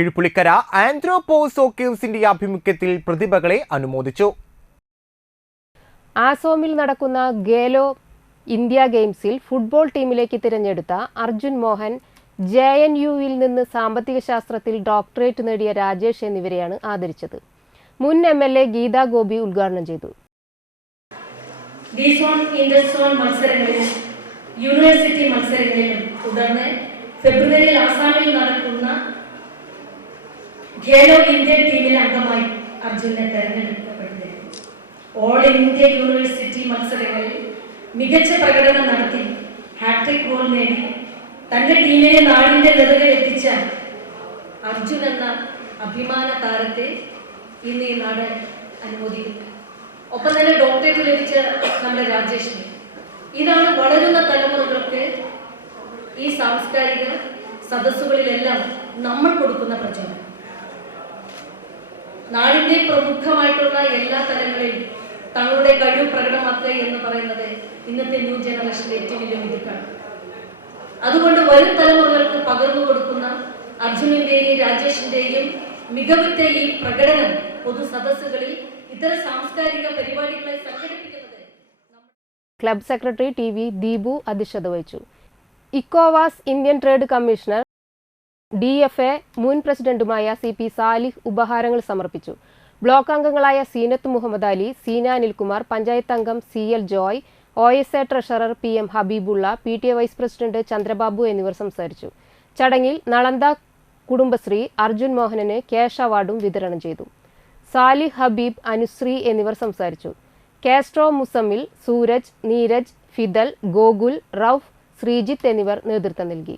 കിഴുപ്പുളിക്കര ആന്ത്രോപോസോക്കേവ്സിന്റെ ആഭിമുഖ്യത്തിൽ പ്രതിഭകളെ അനുമോദിച്ചു. ആസോമിൽ നടക്കുന്ന ഖേലോ ഇന്ത്യ ഗെയിംസിൽ ഫുട്ബോൾ ടീമിലേക്ക് തിരഞ്ഞെടുത്ത അർജുൻ മോഹൻ, JNUവിൽ നിന്ന് സാമ്പത്തിക ശാസ്ത്രത്തിൽ ഡോക്ടറേറ്റ് നേടിയ രാജേഷ് എന്നിവരെയാണ് ആദരിച്ചത്. മുൻ MLA ഗീതാ ഗോപി ഉദ്ഘാടനം ചെയ്തു. യൂണിവേഴ്സിറ്റി മത്സരങ്ങളിലും തുടർന്ന് ഫെബ്രുവരിയിൽ ആസാമിൽ നടക്കുന്ന ഖേലോ ഇന്ത്യ ടീമിലെ അംഗമായി അർജുനെ തെരഞ്ഞെടുക്കപ്പെട്ടിരുന്നു. ഓൾ ഇന്ത്യ യൂണിവേഴ്സിറ്റി മത്സരങ്ങളിൽ മികച്ച പ്രകടനം നടത്തി ഹാട്രിക് ഗോൾ നേടി തന്റെ ടീമിനെ നാടിന്റെ നെറുകയിൽ എത്തിച്ച അർജുൻ എന്ന അഭിമാന താരത്തെ ഇന്ന് ഈ നാട് അനുമോദിക്കുന്നു. ഒപ്പം തന്നെ ഡോക്ടറേറ്റ് ലഭിച്ച നമ്മുടെ രാജേഷിനെ. ഇതാണ് വളരുന്ന തലമുറകൾക്ക് ഈ സാംസ്കാരിക സദസ്സുകളിലെല്ലാം നമ്മൾ കൊടുക്കുന്ന പ്രചോദനം. നാടിന്റെ പ്രമുഖമായിട്ടുള്ള എല്ലാ തലങ്ങളിലും തങ്ങളുടെ കഴിവ് പ്രകടമാക്കുക എന്ന് പറയുന്നത് ഇന്നത്തെ ന്യൂ ജനറേഷന്റെ ഏറ്റവും വലിയ മിടുക്കാണ്. അതുകൊണ്ട് വരും തലമുറകൾക്ക് പകർന്നു കൊടുക്കുന്ന അർജുനന്റെയും രാജേഷിന്റെയും മികവുറ്റ ഈ പ്രകടനം പൊതു സദസ്സുകളിൽ ഇത്തരം സാംസ്കാരിക പരിപാടികളെ സംഘടിപ്പിക്കുന്നത്. ക്ലബ് സെക്രട്ടറി TV ദീപു അധ്യക്ഷത വഹിച്ചു. ഇക്കോവാസ് ഇന്ത്യൻ ട്രേഡ് കമ്മീഷണർ DFA മുൻ പ്രസിഡന്റുമായ CP സാലിഹ് ഉപഹാരങ്ങൾ സമർപ്പിച്ചു. ബ്ലോക്ക് അംഗങ്ങളായ സീനത്ത് മുഹമ്മദ് അലി, സീന അനിൽകുമാർ, പഞ്ചായത്ത് അംഗം CL Joy, OSA treasurer PM ഹബീബുള്ള, PTA വൈസ് പ്രസിഡന്റ് ചന്ദ്രബാബു എന്നിവർ സംസാരിച്ചു. ചടങ്ങിൽ നളന്ദ കുടുംബശ്രീ അർജുൻ മോഹനന് ക്യാഷ് അവാർഡും വിതരണം ചെയ്തു. സാലിഹ്, ഹബീബ്, അനുശ്രീ എന്നിവർ സംസാരിച്ചു. കാസ്ട്രോ, മുസമ്മിൽ, സൂരജ്, നീരജ്, ഫിദൽ, ഗോകുൽ, റൌഫ്, ശ്രീജിത്ത് എന്നിവർ നേതൃത്വം നൽകി.